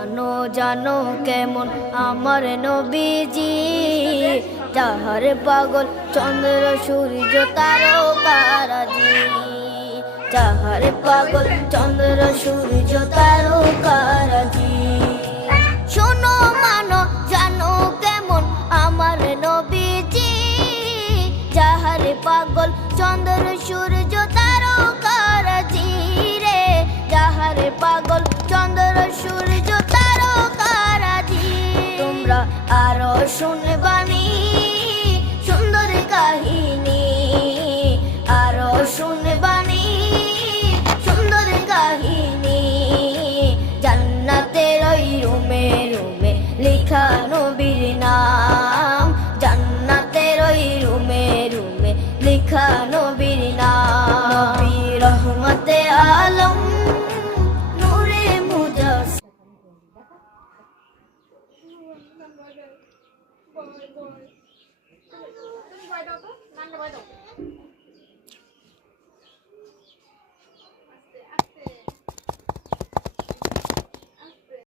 জানো কেমন আমার নবীজি, যাহার পাগল চন্দ্র সূর্য তারকারাজি, যাহার পাগল চন্দ্র সূর্য তারকারাজি। শোনো মানো জানো কেমন আমার নবীজি, যাহার পাগল চন্দ্র সূর্য তারকারাজি রে, যাহার পাগল চন্দ্র সূর্য তারকারাজি। তোমরা আরো শুনবানি সুন্দর কাহিনী, আরো শুনবানি সুন্দর কাহিনী। জান্নাতের ওই রুমে রুমে লেখা নবীর নাম, জান্নাতের ওই রুমে রুমে লেখা নবীর নাম। নবী রহমতে আলম নূরে মুজাসসিম। তুমি ভয় দাও তো, নান্না ভয় দাও।